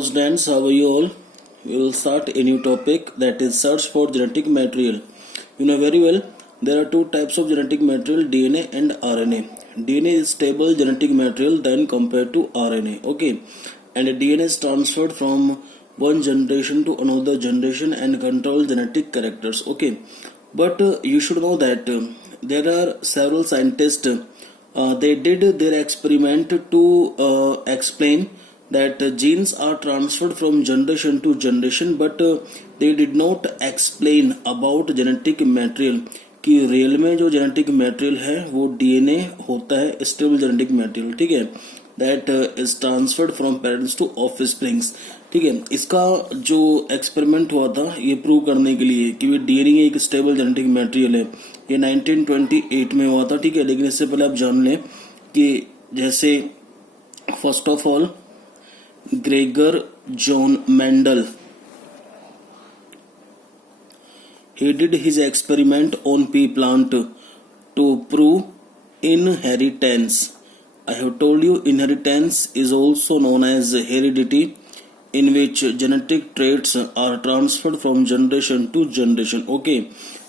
Hello students, how are you all? We will start a new topic, that is search for genetic material. You know very well there are two types of genetic material, DNA and RNA. DNA is stable genetic material than compared to RNA. Okay, and DNA is transferred from one generation to another generation and control genetic characters. Okay, but you should know that there are several scientists. They did their experiment to explain that genes are transferred from generation to generation, but they did not explain about genetic material कि real में जो genetic material है वो DNA होता है stable genetic material. ठीक है, that is transferred from parents to offsprings. ठीक है, इसका जो एक्सपेरिमेंट हुआ था ये प्रूव करने के लिए कि डीएनए एक स्टेबल जेनेटिक मटेरियल है, ये 1928 में हुआ था. ठीक है, लेकिन इससे पहले आप जान लें कि जैसे first of all Gregor John Mendel, he did his experiment on pea plant to prove inheritance. I have told you inheritance is also known as heredity, in which genetic traits are transferred from generation to generation. Okay,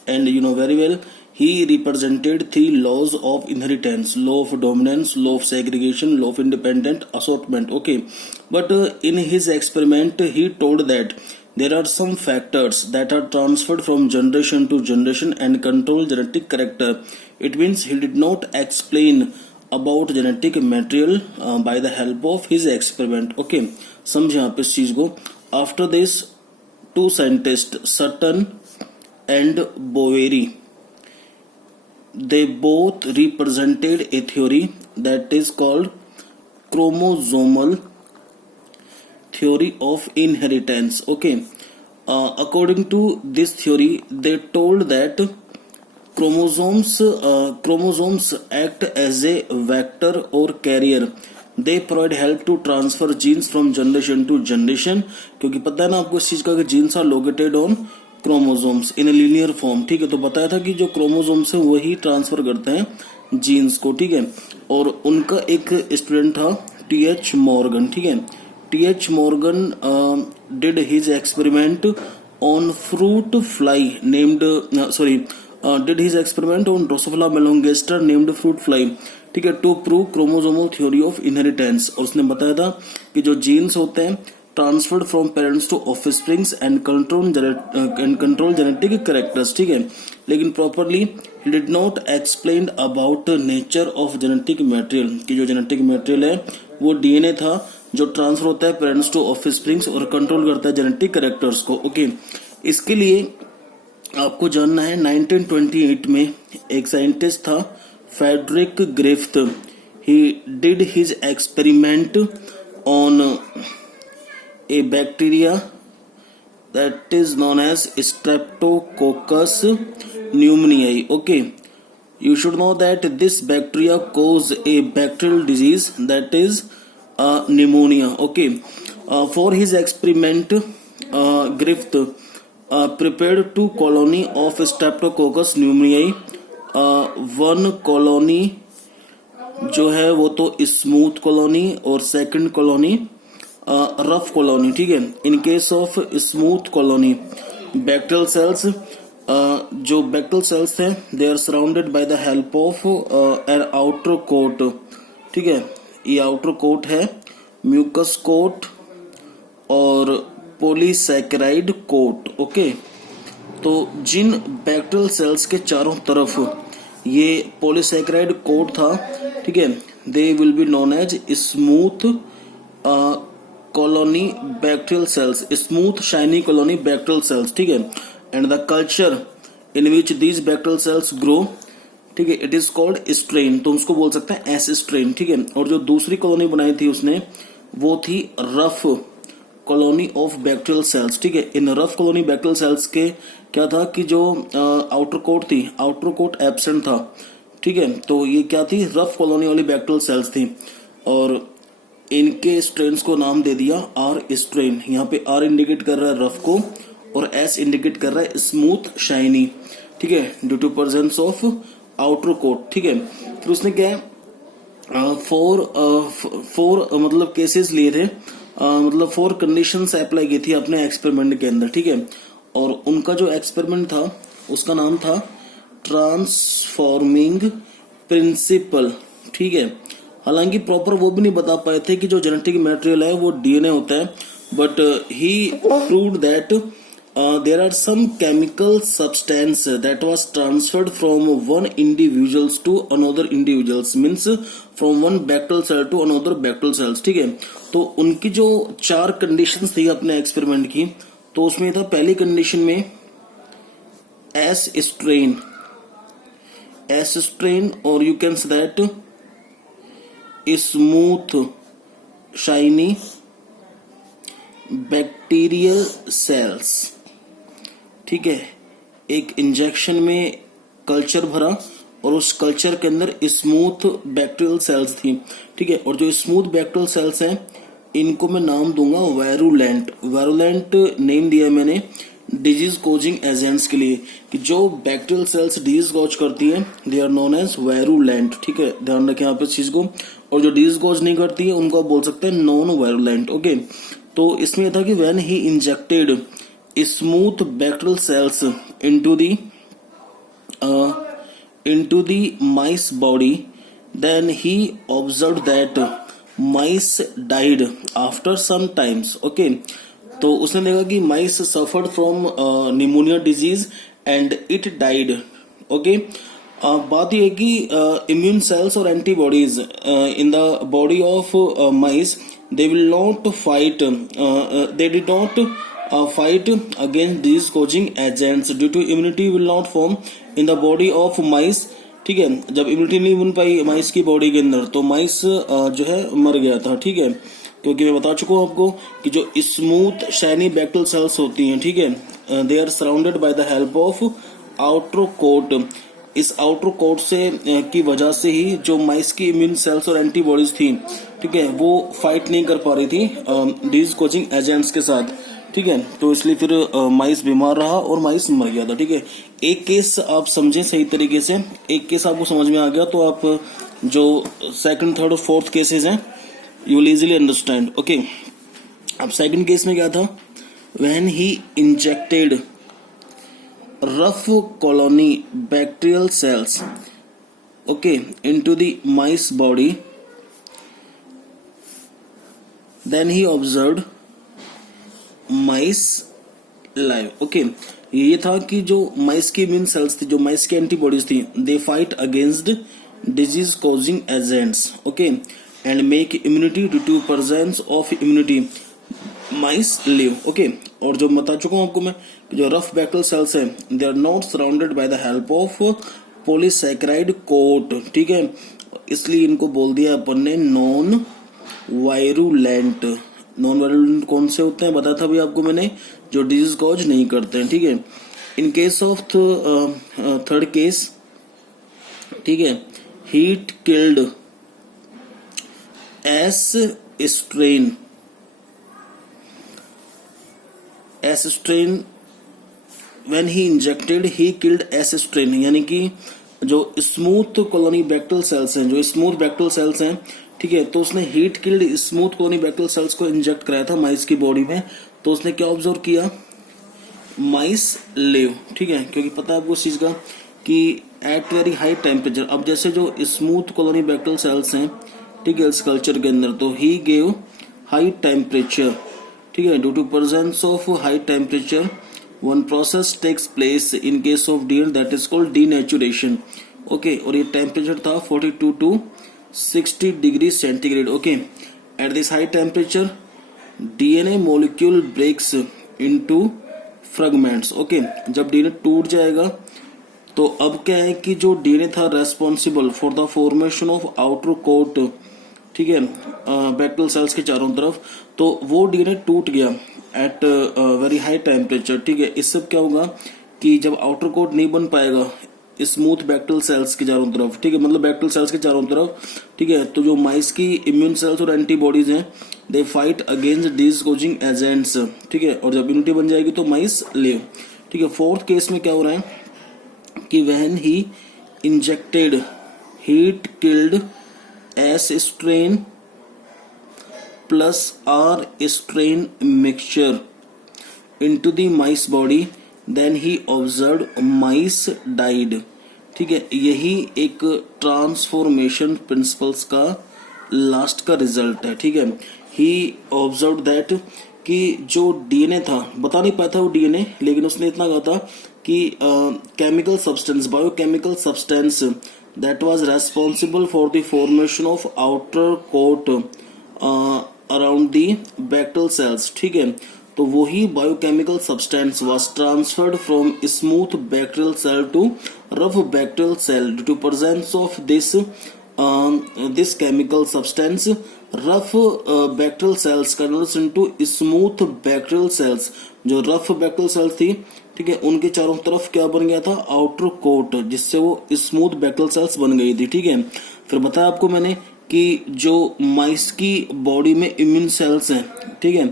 and you know very well he represented three laws of inheritance: law of dominance, law of segregation, law of independent assortment. Okay, but in his experiment he told that there are some factors that are transferred from generation to generation and control genetic character. It means he did not explain about genetic material by the help of his experiment. Okay, समझे आप इस चीज को. After this, two scientists Sutton and Boveri, they both represented a theory that is called chromosomal theory of inheritance. Okay, according to this theory they told that chromosomes act as a vector or carrier. They provide help to transfer genes from generation to generation. क्योंकि पता है ना आपको इस चीज का कि genes are located on chromosomes in a linear form. ठीक है, तो बताया था कि जो chromosomes है वही ट्रांसफर करते हैं जीन्स को. ठीक है, और उनका एक स्टूडेंट था टी.एच. मॉर्गन. ठीक है, T.H. Morgan did his experiment on fruit fly named did his experiment on Drosophila melanogaster named fruit fly. ठीक है, to prove chromosomal theory of inheritance. और उसने बताया था कि जो genes होते हैं transferred from parents to offsprings and control genetic characters. ठीक है, लेकिन properly he did not explain about nature of genetic material कि जो genetic material है वो DNA था जो ट्रांसफर होता है पेरेंट्स टू ऑफस्प्रिंग्स और कंट्रोल करता है जेनेटिक कैरेक्टर्स को. ओके, इसके लिए आपको जानना है 1928 में एक साइंटिस्ट था Frederick Griffith. He did his experiment on a bacteria that is known as Streptococcus pneumoniae. Okay, you should know that this bacteria cause a bacterial disease that is pneumonia. Okay, for his experiment Griffith prepared two colony of Streptococcus pneumoniae. One colony जो है वो तो smooth colony और second colony rough colony. ठीक है, in case of smooth colony bacterial cells, जो bacterial cells थे they are surrounded by the help of an outer coat. ठीक है, ये आउटर कोट है म्यूकस कोट और पॉलीसैकेराइड कोट. ओके, तो जिन बैक्टीरियल सेल्स के चारों तरफ ये पॉलीसैकेराइड कोट था, ठीक है, they will be known as smooth colony bacterial cells, smooth shiny colony bacterial cells. ठीक है, and the culture in which these bacterial cells grow, ठीक है, इट इज कॉल्ड स्ट्रेन. तो उसको बोल सकते हैं एस स्ट्रेन. ठीक है, और जो दूसरी कॉलोनी बनाई थी उसने वो थी rough colony of bacterial cells. ठीक है, इन रफ कॉलोनी बैक्टीरियल सेल्स के क्या था कि जो आउटर कोट थी, आउटर कोट एब्सेंट था. ठीक है, तो ये क्या थी, रफ कॉलोनी वाली बैक्टीरियल सेल्स थी और इनके स्ट्रेन्स को नाम दे दिया आर स्ट्रेन. यहाँ पे आर इंडिकेट कर रहा है रफ को और एस इंडिकेट कर रहा है स्मूथ शाइनी. ठीक है, due to presence of outer coat. ठीक है, फिर उसने क्या फोर मतलब केसेस लिए थे मतलब 4 कंडीशंस अप्लाई की थी अपने एक्सपेरिमेंट के अंदर, ठीक है। और उनका जो एक्सपेरिमेंट था उसका नाम था ट्रांसफॉर्मिंग प्रिंसिपल, ठीक है। हालांकि प्रॉपर वो भी नहीं बता पाए थे कि जो जेनेटिक मटेरियल है वो डीएनए होता है, but he proved that there are some chemical substance that was transferred from one individuals to another individuals, means from one bacterial cell to another bacterial cells, ठीक है। तो उनकी जो 4 कंडीशंस थी अपने एक्सपेरिमेंट की, तो उसमें था पहली कंडीशन में एस स्ट्रेन और you can say that smooth shiny bacterial cells, ठीक है। एक इंजेक्शन में कल्चर भरा और उस कल्चर के अंदर स्मूथ बैक्टीरियल सेल्स थी, ठीक है। और जो स्मूथ बैक्टीरियल सेल्स हैं इनको मैं नाम दूंगा वायरुलेंट नेम दिया मैंने डिजीज कोजिंग एजेंट्स के लिए, कि जो बैक्टीरियल सेल्स डिजीज कॉज करती है they are known as virulent, ठीक है। ध्यान रखें यहाँ पे इस चीज को। और जो डिजीज कॉज नहीं करती है उनको आप बोल सकते हैं नॉन वायरुलेंट, ओके। तो इसमें यह था कि when he injected smooth bacterial cells into the mice body, then he observed that mice died after some times, okay। तो उसने देखा कि mice suffered from pneumonia disease and it died, okay। बात यह है कि इम्यून सेल्स और antibodies in the body of mice they will not fight, they did not fight against these causing agents due to immunity will not form in the body of mice, ठीक है। जब immunity नहीं बन पाई माइस की body के अंदर तो माइस जो है मर गया था, ठीक है। क्योंकि मैं बता चुका हूं आपको कि जो स्मूथ शाइनी बैक्टीरियल सेल्स होती हैं, ठीक है, they are surrounded by the help of outer coat. इस आउटर कोट से की वजह से ही जो माइस की इम्यून सेल्स और एंटीबॉडीज थी, ठीक है, वो फाइट नहीं कर पा रही थी डिजीज कॉजिंग एजेंट्स के साथ, ठीक है। तो इसलिए फिर माइस बीमार रहा और माइस मर गया था, ठीक है। एक केस आप समझें सही तरीके से, एक केस आपको समझ में आ गया तो आप जो सेकंड, थर्ड और फोर्थ केसेस हैं you will easily understand, okay. अब सेकंड केस में क्या था, when he injected rough colony bacterial cells, okay, into the mice body, then he observed mice live, okay. ये था कि जो माइस की इम्यून सेल्स थी, जो माइस की एंटीबॉडीज थी, they fight against disease causing agents, okay, and make immunity due to presence of immunity mice live, okay. और जो बता चुका हूं आपको मैं कि जो रफ बैक्टीरियल सेल्स हैं they are not surrounded by the help of polysaccharide coat, ठीक है। इसलिए इनको बोल दिया अपन ने नॉन वायरुलेंट। नॉन वायरुलेंट कौन से होते हैं बताया था भी आपको मैंने, जो डिजीज कॉज नहीं करते हैं, ठीक है। In case of third case, ठीक है, heat killed S strain when he injected he killed S strain, यानी कि जो स्मूथ कॉलोनी बैक्टीरियल सेल्स हैं, जो स्मूथ बैक्टीरियल सेल्स हैं, ठीक है, तो उसने heat killed smooth colony bacterial sales को इंजेक्ट कराया था माइस की बॉडी में। तो उसने क्या ऑब्जर्व किया, माइस लिव, ठीक है। क्योंकि पता है आपको इस चीज का कि एट वेरी हाई टेम्परेचर, अब जैसे जो स्मूथ कॉलोनी बैक्टीरियल सेल्स हैं, ठीक है, इस कल्चर के अंदर, तो ही गेव हाई टेम्परेचर, ठीक है, due to presence of high temperature one process takes place in case of DNA that is called denaturation, okay. और ये टेम्परेचर था 42 to 60 degree centigrade, okay. At this high temperature DNA molecule breaks into fragments, okay. जब DNA टूट जाएगा तो अब क्या है कि जो डीएनए था responsible for the formation of outer coat, ठीक है, बैक्टीरियल सेल्स के चारों तरफ, तो वो डीएनए टूट गया एट वेरी हाई टेम्परेचर, ठीक है। इससे क्या होगा कि जब आउटर कोट नहीं बन पाएगा स्मूथ बैक्टीरियल सेल्स के चारों तरफ, ठीक है, मतलब बैक्टीरियल सेल्स के चारों तरफ, ठीक है, तो जो माइस की इम्यून सेल्स और एंटीबॉडीज हैं दे fight against disease causing agents, ठीक है। और जब इम्यूनिटी बन जाएगी तो माइस लिव, ठीक है। फोर्थ केस में क्या हो रहा है कि when he injected heat killed S strain plus R strain mixture into the mice body, then he observed mice died. ठीक है, यही एक ट्रांसफॉर्मेशन प्रिंसिपल्स का लास्ट का रिजल्ट है. ठीक है, ही ऑब्जर्व दैट कि जो डीएनए था, बता नहीं पाया था वो डीएनए, लेकिन उसने इतना कहा था कि chemical substance, biochemical substance that was responsible for the formation of outer coat around the bacterial cells. ठीक है, तो वही biochemical substance was transferred from smooth bacterial cell to rough bacterial cell due to presence of this chemical substance. Rough bacterial cells converts into smooth bacterial cells. जो rough bacterial cells थी, ठीक है, उनके चारों तरफ क्या बन गया था, आउटर कोट, जिससे वो स्मूथ बैक्टीरियल सेल्स बन गई थी. ठीक है, फिर बताया आपको मैंने कि जो माइस की बॉडी में इम्यून सेल्स हैं, ठीक है,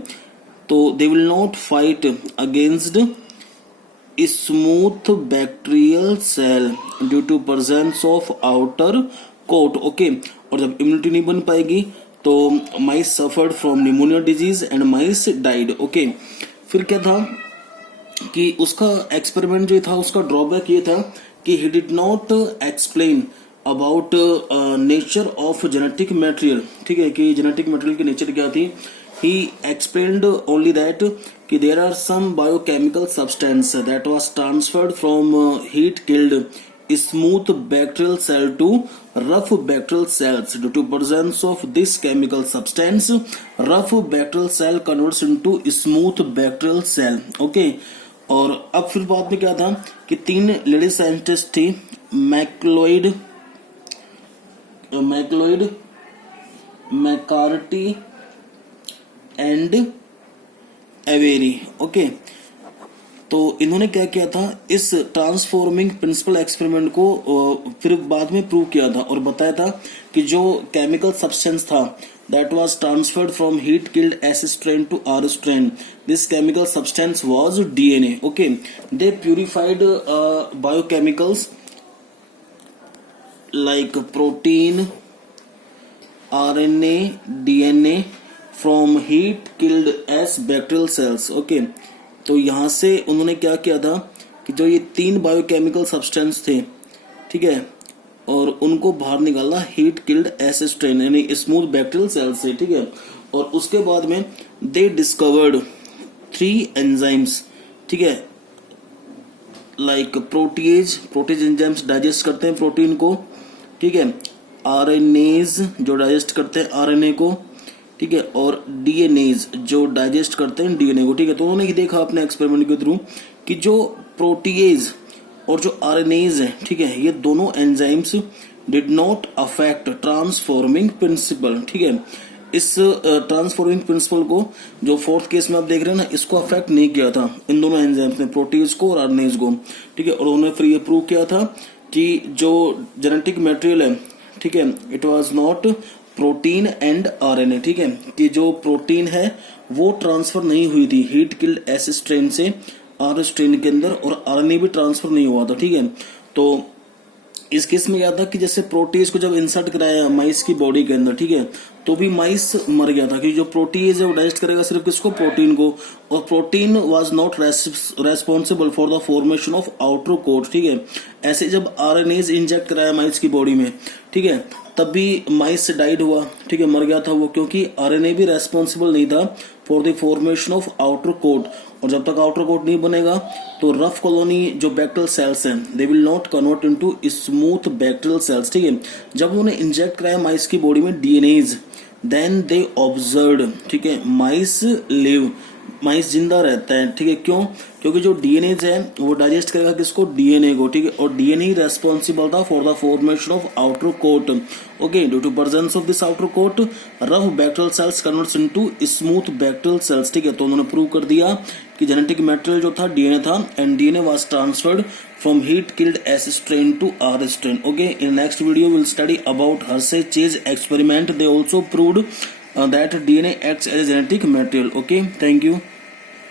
तो they will not fight against smooth bacterial cell due to presence of outer coat. Okay, और जब इम्यूनिटी नहीं बन पाएगी तो mice suffered from pneumonia disease and mice died. Okay, फिर क्या था कि उसका एक्सपेरिमेंट जो था, उसका ड्रॉबैक ये था कि he did not explain about nature of genetic material. ठीक है, कि जेनेटिक मटेरियल की नेचर क्या थी. He explained only that कि there are some biochemical substance that was transferred from heat killed smooth bacterial cell to rough bacterial cells. Due to presence of this chemical substance, rough bacterial cell converts into smooth bacterial cell. Okay, और अब फिर बाद में क्या था कि 3 lady scientist थी, मैक्लोइड, McCarthy and Avery. Okay, तो इन्होंने क्या किया था, इस ट्रांसफॉर्मिंग प्रिंसिपल एक्सपेरिमेंट को फिर बाद में प्रूव किया था और बताया था कि जो केमिकल सब्सटेंस था that was transferred from heat killed S strain to R strain, this chemical substance was DNA. Okay, they purified biochemicals like protein, RNA, DNA from heat killed S bacterial cells. Okay, तो यहां से उन्होंने क्या किया था कि जो ये 3 बायोकेमिकल सब्सटेंस थे, ठीक है, और उनको बाहर निकाला हीट किल्ड एस स्ट्रेन यानी स्मूथ बैक्टीरियल सेल्स से. ठीक है, और उसके बाद में दे डिस्कवर्ड 3 एंजाइम्स. ठीक है, लाइक प्रोटीज एंजाइम्स डाइजेस्ट करते हैं प्रोटीन को. ठीक है, आरएनएज जो डाइजेस्ट करते हैं आरएनए को. ठीक है, और डीएनएज जो डाइजेस्ट करते हैं डीएनए को. ठीक है, तो उन्होंने देखा अपने एक्सपेरिमेंट के थ्रू कि जो प्रोटीएज और जो आरएनएज है, ठीक है, ये दोनों enzymes did not affect transforming principle. ठीक है, इस ट्रांसफॉर्मिंग प्रिंसिपल को जो 4th केस में आप देख रहे हैं ना, इसको अफेक्ट नहीं किया था इन दोनों एंजाइम्स ने, प्रोटीज को और आरएनएज को. ठीक है, और उन्होंने फिर ये प्रूव किया था कि जो जेनेटिक मटेरियल है, ठीक है, it was not protein and RNA. ठीक है, कि जो प्रोटीन है वो ट्रांसफर नहीं हुई थी हीट किल्ड एस स्ट्रेन से आर स्ट्रेन के अंदर, और आरएनए भी ट्रांसफर नहीं हुआ था. ठीक है, तो इस केस में क्या था कि जैसे प्रोटीज को जब इंसर्ट कराया माइस की बॉडी के अंदर, ठीक है, तो भी माइस मर गया था कि जो प्रोटीज है वो डाइजेस्ट करेगा सिर्फ किसको, प्रोटीन को, और protein was not responsible for the formation of outer coat. ठीक है, ऐसे जब आरएनएज इंजेक्ट कराया माइस की बॉडी में, ठीक है, तब भी माइस डाइड हुआ. ठीक है, मर गया था वो, क्योंकि आरएनए भी रेस्पॉन्सिबल नहीं था for the formation of outer coat. और जब तक आउटर कोट नहीं बनेगा तो रफ कॉलोनी जो बैक्टीरियल सेल्स हैं they will not convert into smooth bacterial cells. ठीक है, जब उन्होंने इंजेक्ट कराया माइस की बॉडी में डीएनएज, देन दे ऑब्जर्व्ड, ठीक है, माइस लिव, माइस जिंदा रहता है. ठीक है, क्यों, क्योंकि जो डीएनए है वो डाइजेस्ट करेगा किसको, डीएनए को. ठीक है, और डीएनए ही रेस्पॉन्सिबल था for the formation of outer coat. Okay, due to presence of this outer coat rough bacterial cells converts into smooth bacterial cells. ठीक है, तो उन्होंने प्रूव कर दिया कि जेनेटिक मटेरियल जो था डीएनए था, and DNA was transferred from heat killed S strain to R strain. Okay, in next video will study about Hershey Chase experiment. They also proved that DNA acts as a genetic material. Okay, thank you.